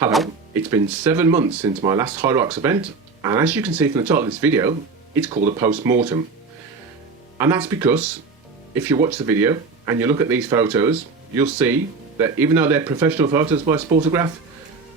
Hello, it's been 7 months since my last Hyrox event, and as you can see from the title of this video, it's called a Postmortem. And that's because if you watch the video and you look at these photos, you'll see that even though they're professional photos by Sportograph,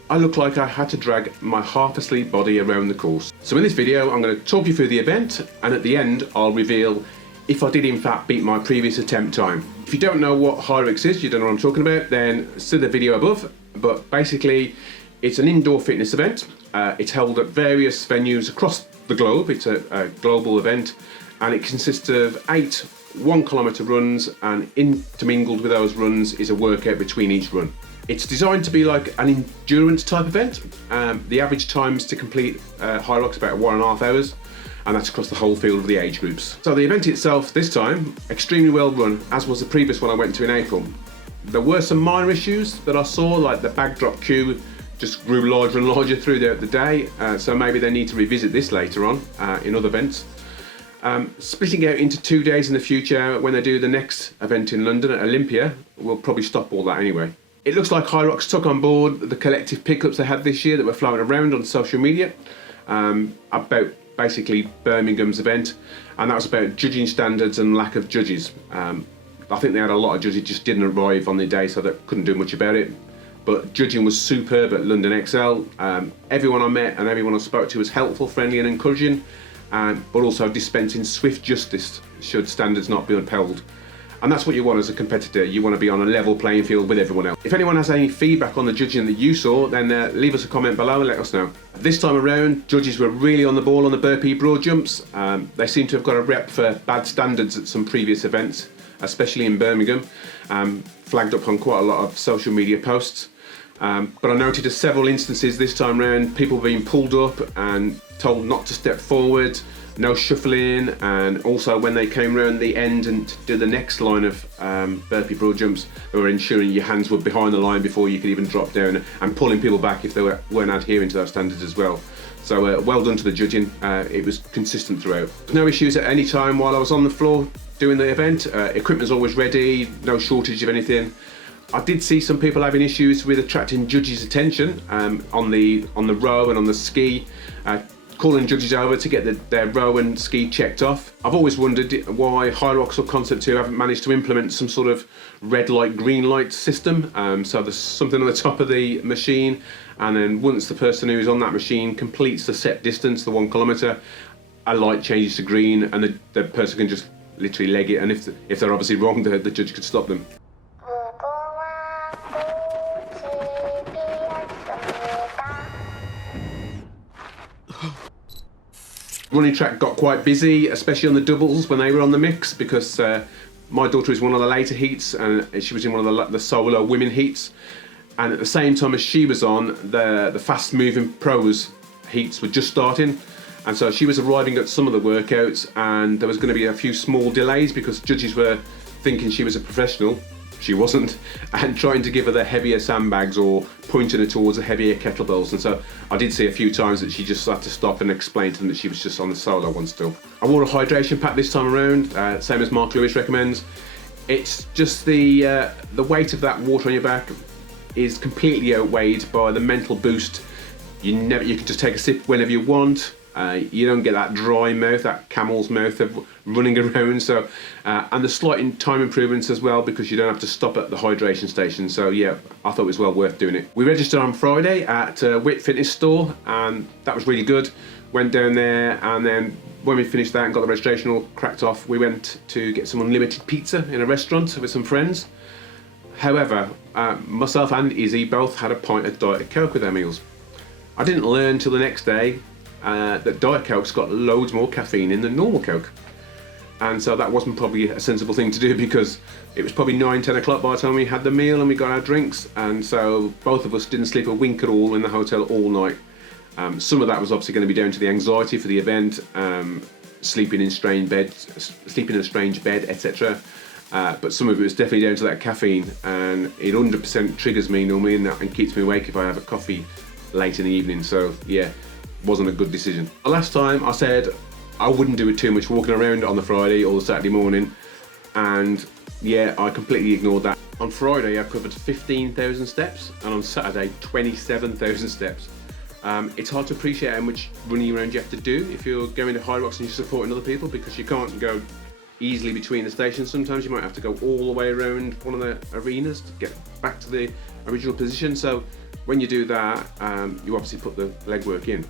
I look like I had to drag my half asleep body around the course. So in this video I'm going to talk you through the event, and at the end I'll reveal if I did in fact beat my previous attempt time. If you don't know what Hyrox is, you don't know what I'm talking about, then see the video above. But basically it's an indoor fitness event. It's held at various venues across the globe. It's a global event, and it consists of 8 1-kilometre runs, and intermingled with those runs is a workout between each run. It's designed to be like an endurance type event. The average times to complete Hyrox about 1.5 hours, and that's across the whole field of the age groups. So the event itself this time, extremely well run, as was the previous one I went to in April. There were some minor issues that I saw, like the backdrop queue just grew larger and larger through the day, so maybe they need to revisit this later on in other events. Splitting out into 2 days in the future when they do the next event in London at Olympia will probably stop all that anyway. It looks like Hyrox took on board the collective pickups they had this year that were floating around on social media about basically Birmingham's event, and that was about judging standards and lack of judges. I think they had a lot of judges just didn't arrive on the day, so they couldn't do much about it. But judging was superb at London XL. Everyone I met and everyone I spoke to was helpful, friendly and encouraging, but also dispensing swift justice should standards not be upheld. And that's what you want as a competitor. You want to be on a level playing field with everyone else. If anyone has any feedback on the judging that you saw, then leave us a comment below and let us know. This time around, judges were really on the ball on the burpee broad jumps. They seem to have got a rep for bad standards at some previous events, especially in Birmingham, flagged up on quite a lot of social media posts. But I noted several instances this time round, people being pulled up and told not to step forward, no shuffling, and also when they came round the end and did the next line of burpee broad jumps, they were ensuring your hands were behind the line before you could even drop down, and pulling people back if they weren't adhering to those standards as well. So well done to the judging. It was consistent throughout. No issues at any time while I was on the floor doing the event. Equipment's always ready, no shortage of anything. I did see some people having issues with attracting judges' attention on the row and on the ski, calling judges over to get their row and ski checked off. I've always wondered why Hyrox or Concept 2 haven't managed to implement some sort of red light, green light system. So there's something on the top of the machine, and then once the person who's on that machine completes the set distance, the 1 kilometre, a light changes to green, and the person can just literally leg it, and if they're obviously wrong, the judge could stop them. Running track got quite busy, especially on the doubles when they were on the mix, because my daughter is one of the later heats and she was in one of the solo women heats, and at the same time as she was on, the fast moving pros heats were just starting, and so she was arriving at some of the workouts, and there was going to be a few small delays because judges were thinking she was a professional. She wasn't, and trying to give her the heavier sandbags or pointing her towards the heavier kettlebells, and so I did see a few times that she just had to stop and explain to them that she was just on the solo one still. I wore a hydration pack this time around, same as Mark Lewis recommends. It's just the weight of that water on your back is completely outweighed by the mental boost. You can just take a sip whenever you want. You don't get that dry mouth, that camel's mouth of running around. So, and the slight time improvements as well, because you don't have to stop at the hydration station. So yeah, I thought it was well worth doing it. We registered on Friday at Wit Fitness Store, and that was really good. Went down there, and then when we finished that and got the registration all cracked off, we went to get some unlimited pizza in a restaurant with some friends. However, myself and Izzy both had a pint of Diet Coke with our meals. I didn't learn till the next day that Diet Coke's got loads more caffeine in than normal Coke, and so that wasn't probably a sensible thing to do, because it was probably 9-10 o'clock by the time we had the meal and we got our drinks, and so both of us didn't sleep a wink at all in the hotel all night. Some of that was obviously going to be down to the anxiety for the event, sleeping in a strange bed, etc. But some of it was definitely down to that caffeine, and it 100% triggers me normally and keeps me awake if I have a coffee late in the evening. So yeah, wasn't a good decision. Last time I said I wouldn't do it too much walking around on the Friday or the Saturday morning, and Yeah, I completely ignored that. On Friday I covered 15,000 steps and on Saturday 27,000 steps. It's hard to appreciate how much running around you have to do if you're going to Hyrox and you're supporting other people, because you can't go easily between the stations. Sometimes you might have to go all the way around one of the arenas to get back to the original position. So when you do that, you obviously put the legwork in.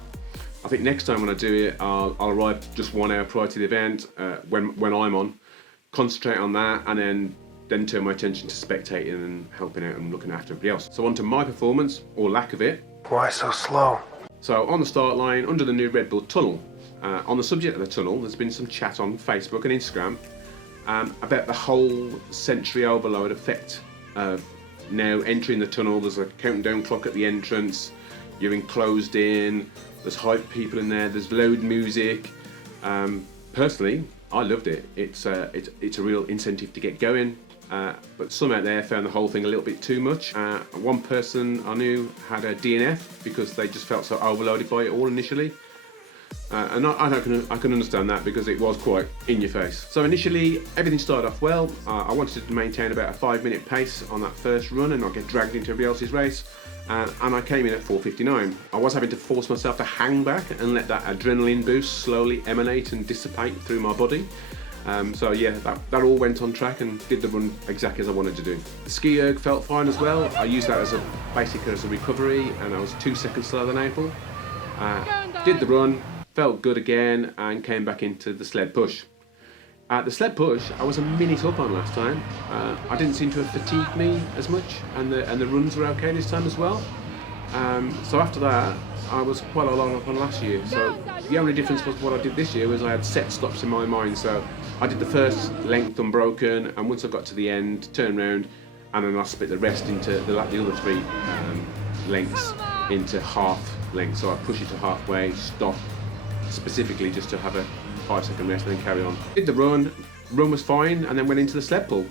I think next time when I do it, I'll arrive just 1 hour prior to the event when I'm on, concentrate on that, and then turn my attention to spectating and helping out and looking after everybody else. So on to my performance, or lack of it. Why so slow? So on the start line, under the new Red Bull tunnel. On the subject of the tunnel, there's been some chat on Facebook and Instagram about the whole sensory overload effect of now entering the tunnel. There's a countdown clock at the entrance, you're enclosed in, there's hype people in there, there's loud music. Personally, I loved it. It's a real incentive to get going. But some out there found the whole thing a little bit too much. One person I knew had a DNF because they just felt so overloaded by it all initially. And I can understand that, because it was quite in your face. So initially everything started off well. I wanted to maintain about a 5-minute pace on that first run and not get dragged into everybody else's race. And I came in at 4:59. I was having to force myself to hang back and let that adrenaline boost slowly emanate and dissipate through my body. So yeah, that all went on track and did the run exactly as I wanted to do. The ski erg felt fine as well. I used that as a recovery, and I was 2 seconds slower than April. Did the run, felt good again, and came back into the sled push. The sled push I was a minute up on last time. I didn't seem to have fatigued me as much, and the runs were okay this time as well. So after that, I was quite a lot up on last year. So the only difference was what I did this year was I had set stops in my mind. So I did the first length unbroken, and once I got to the end, turned around, and then I split the rest into the other 3 lengths into half length. So I push it to halfway, stop, specifically just to have a 5-second rest and then carry on. Did the run was fine, and then went into the sled pull.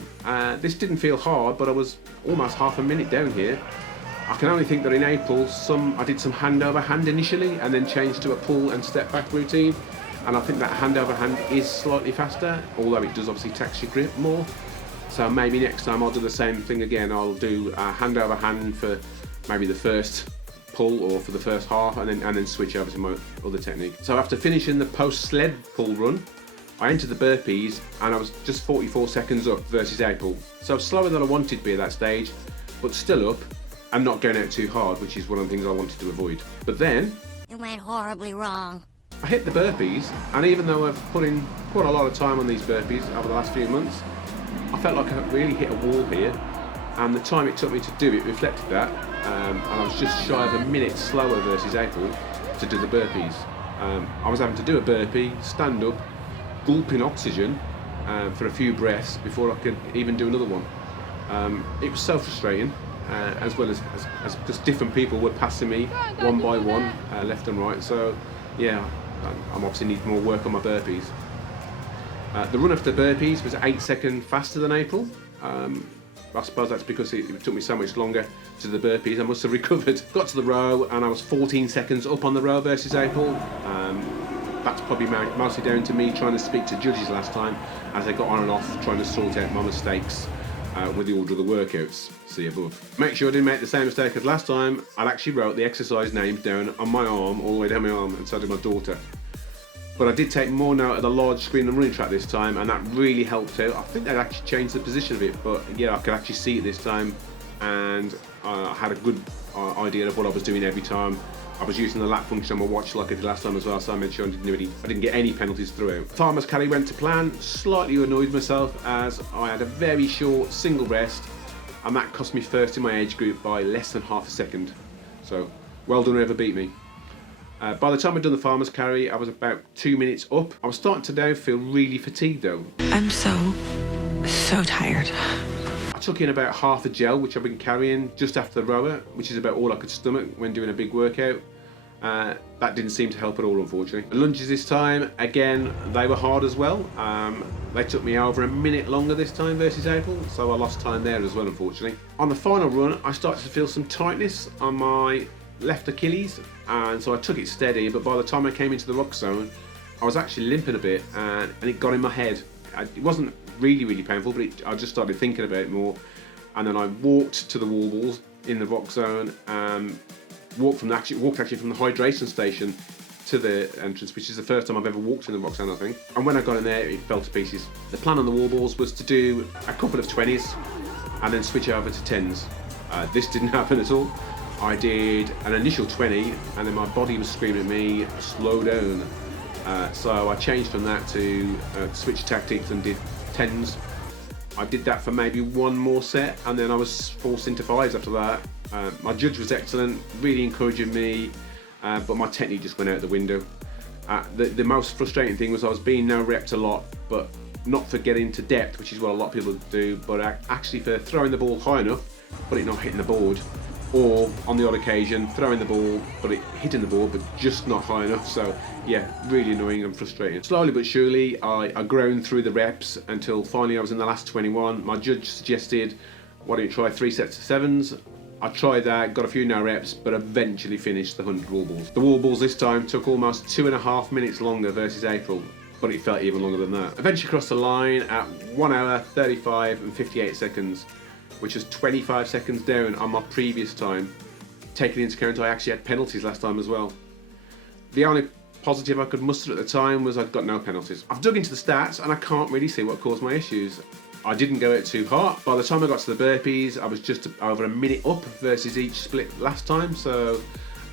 This didn't feel hard, but I was almost half a minute down here. I can only think that in April I did some hand over hand initially and then changed to a pull and step back routine, and I think that hand over hand is slightly faster, although it does obviously tax your grip more. So maybe next time I'll do the same thing again. I'll do a hand over hand for maybe the first pull or for the first half, and then switch over to my other technique. So after finishing the post sled pull run, I entered the burpees and I was just 44 seconds up versus April. So slower than I wanted to be at that stage, but still up and not going out too hard, which is one of the things I wanted to avoid. But then it went horribly wrong. I hit the burpees, and even though I've put in quite a lot of time on these burpees over the last few months, I felt like I really hit a wall here, and the time it took me to do it reflected that. And I was just shy of a minute slower versus April to do the burpees. I was having to do a burpee, stand up, gulping oxygen for a few breaths before I could even do another one. It was so frustrating, as well as just different people were passing me one by one, left and right. So yeah, I'm obviously need more work on my burpees. The run after burpees was 8 seconds faster than April. I suppose that's because it took me so much longer to do the burpees. I must have recovered. Got to the row and I was 14 seconds up on the row versus April. That's probably mostly down to me trying to speak to judges last time as I got on and off trying to sort out my mistakes with the order of the workouts. See above. Make sure I didn't make the same mistake as last time. I actually wrote the exercise names down on my arm, all the way down my arm, and so did my daughter. But I did take more note of the large screen and running track this time, and that really helped out. I think they actually changed the position of it, but yeah, I could actually see it this time, and I had a good idea of what I was doing every time. I was using the lap function on my watch like I did last time as well, so I made sure I didn't get any penalties throughout. Farmer's carry went to plan. Slightly annoyed myself as I had a very short single rest, and that cost me first in my age group by less than half a second. So well done whoever beat me. By the time I'd done the farmer's carry, I was about 2 minutes up. I was starting to now feel really fatigued though. I'm so tired. I took in about half a gel, which I've been carrying just after the rower, which is about all I could stomach when doing a big workout. That didn't seem to help at all, unfortunately. The lunges this time, again, they were hard as well. They took me over a minute longer this time versus April, so I lost time there as well, unfortunately. On the final run, I started to feel some tightness on my left Achilles, and so I took it steady, but by the time I came into the rock zone, I was actually limping a bit, and it got in my head. It wasn't really, really painful, but I just started thinking about it more. And then I walked to the wall balls in the rock zone, walked actually from the hydration station to the entrance, which is the first time I've ever walked in the rock zone, I think. And when I got in there, it fell to pieces. The plan on the wall balls was to do a couple of 20s and then switch over to 10s. This didn't happen at all. I did an initial 20 and then my body was screaming at me, slow down. So I changed from that to switch tactics and did 10s. I did that for maybe one more set and then I was forced into 5s after that. My judge was excellent, really encouraging me, but my technique just went out the window. The most frustrating thing was I was being no-repped a lot, but not for getting to depth, which is what a lot of people do, but actually for throwing the ball high enough, but it not hitting the board. Or on the odd occasion, throwing the ball, but it hitting the board, but just not high enough. So yeah, really annoying and frustrating. Slowly but surely, I grown through the reps until finally I was in the last 21. My judge suggested, why don't you try 3 sets of 7s? I tried that, got a few no reps, but eventually finished the 100 wall balls. The wall balls this time took almost 2.5 minutes longer versus April, but it felt even longer than that. Eventually crossed the line at 1 hour, 35 and 58 seconds. Which was 25 seconds down on my previous time. Taking into account I actually had penalties last time as well. The only positive I could muster at the time was I'd got no penalties. I've dug into the stats and I can't really see what caused my issues. I didn't go out too hot. By the time I got to the burpees, I was just over a minute up versus each split last time, so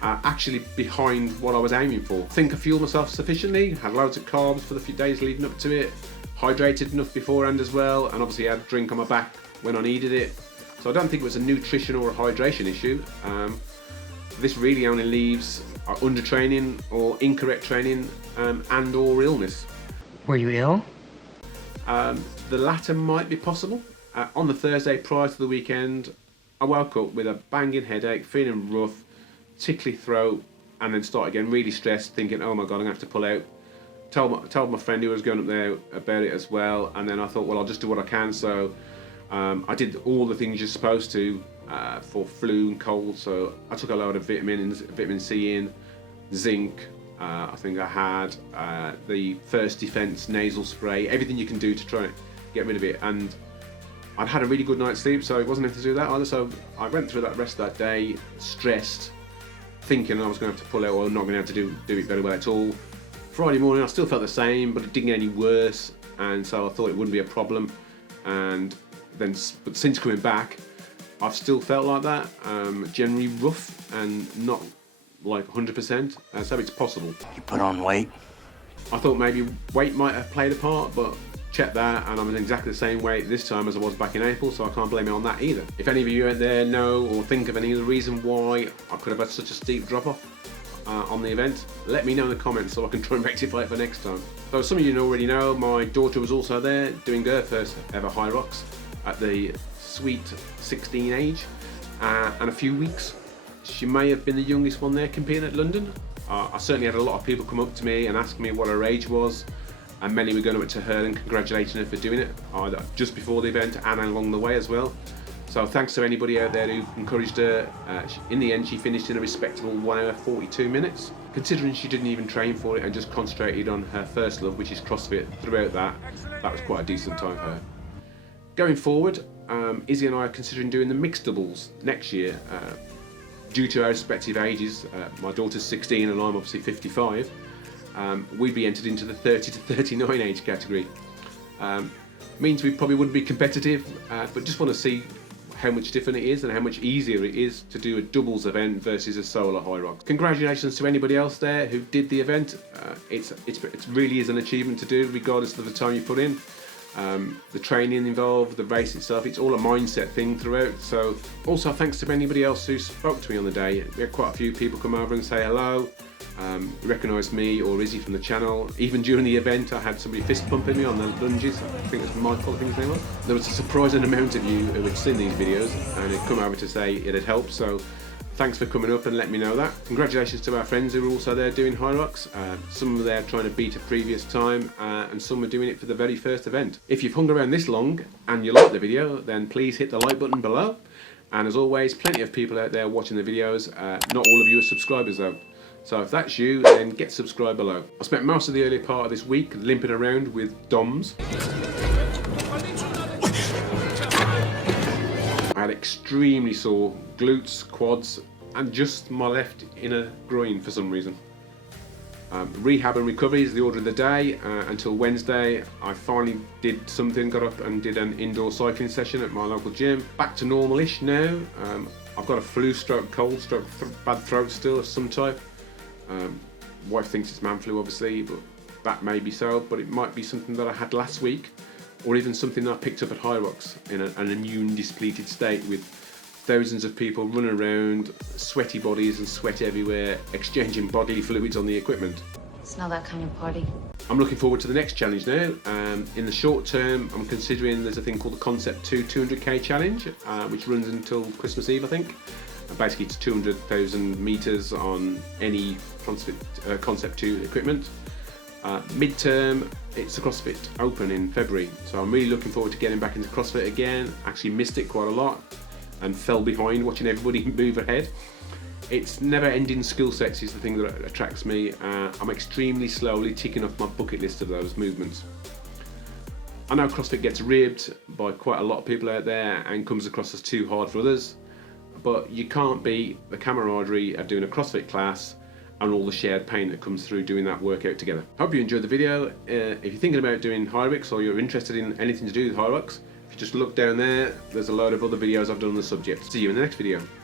actually behind what I was aiming for. I think I fueled myself sufficiently, had loads of carbs for the few days leading up to it, hydrated enough beforehand as well, and obviously had a drink on my back when I needed it. So I don't think it was a nutrition or a hydration issue. This really only leaves undertraining or incorrect training and or illness. Were you ill? The latter might be possible. On the Thursday prior to the weekend, I woke up with a banging headache, feeling rough, tickly throat, and then started getting really stressed, thinking, oh my God, I'm gonna have to pull out. Told my friend who was going up there about it as well, and then I thought, well, I'll just do what I can. So I did all the things you're supposed to for flu and cold. So I took a load of vitamins, vitamin C in, zinc. I think I had the First Defense nasal spray, everything you can do to try and get rid of it. And I'd had a really good night's sleep, so it wasn't able to do that either. So I went through that rest of that day, stressed, thinking I was going to have to pull out or not going to have to do it very well at all. Friday morning I still felt the same, but it didn't get any worse, and so I thought it wouldn't be a problem. And then, but since coming back, I've still felt like that, generally rough and not like 100%, so it's possible. You put on weight? I thought maybe weight might have played a part, but check that, and I'm in exactly the same weight this time as I was back in April, so I can't blame it on that either. If any of you out there know or think of any other reason why I could have had such a steep drop off on the event, let me know in the comments so I can try and rectify it for next time. So some of you already know, my daughter was also there doing her first ever Hyrox at the sweet 16 age and a few weeks. She may have been the youngest one there competing at London. I certainly had a lot of people come up to me and ask me what her age was, and many were going up to her and congratulating her for doing it, either just before the event and along the way as well. So thanks to anybody out there who encouraged her. In the end, she finished in a respectable 1 hour 42 minutes. Considering she didn't even train for it and just concentrated on her first love, which is CrossFit, throughout that was quite a decent time for her. Going forward, Izzy and I are considering doing the mixed doubles next year. Due to our respective ages, my daughter's 16 and I'm obviously 55, we'd be entered into the 30 to 39 age category. Means we probably wouldn't be competitive, but just want to see how much different it is and how much easier it is to do a doubles event versus a solo Hyrox. Congratulations to anybody else there who did the event. It really is an achievement to do, regardless of the time you put in. The training involved, the race itself, it's all a mindset thing throughout. So also thanks to anybody else who spoke to me on the day. We had quite a few people come over and say hello, recognised me or Izzy from the channel. Even during the event I had somebody fist pumping me on the lunges. I think it was Michael, I think his name was. There was a surprising amount of you who had seen these videos and had come over to say it had helped, so thanks for coming up and letting me know that. Congratulations to our friends who were also there doing Hyrox. Some were there trying to beat a previous time, and some were doing it for the very first event. If you've hung around this long and you like the video, then please hit the like button below. And as always, plenty of people out there watching the videos. Not all of you are subscribers though. So if that's you, then get subscribed below. I spent most of the early part of this week limping around with DOMs. had extremely sore glutes, quads, and just my left inner groin for some reason. Rehab and recovery is the order of the day. Until Wednesday, I finally did something, got up and did an indoor cycling session at my local gym. Back to normal-ish now. I've got a flu stroke, cold stroke, bad throat still of some type. Wife thinks it's man flu obviously, but that may be so, but it might be something that I had last week, or even something that I picked up at Hyrox in an immune depleted state with thousands of people running around, sweaty bodies and sweat everywhere, exchanging bodily fluids on the equipment. It's not that kind of party. I'm looking forward to the next challenge now. In the short term, I'm considering there's a thing called the Concept 2 200k challenge, which runs until Christmas Eve, I think. Basically, it's 200,000 meters on any Concept 2 equipment. Mid-term, it's the CrossFit Open in February, so I'm really looking forward to getting back into CrossFit again. Actually missed it quite a lot and fell behind watching everybody move ahead. It's never-ending skill sets is the thing that attracts me. I'm extremely slowly ticking off my bucket list of those movements. I know CrossFit gets ribbed by quite a lot of people out there and comes across as too hard for others, but you can't beat the camaraderie of doing a CrossFit class and all the shared pain that comes through doing that workout together. Hope you enjoyed the video. If you're thinking about doing Hyrox or you're interested in anything to do with Hyrox, if you just look down there, there's a load of other videos I've done on the subject. See you in the next video.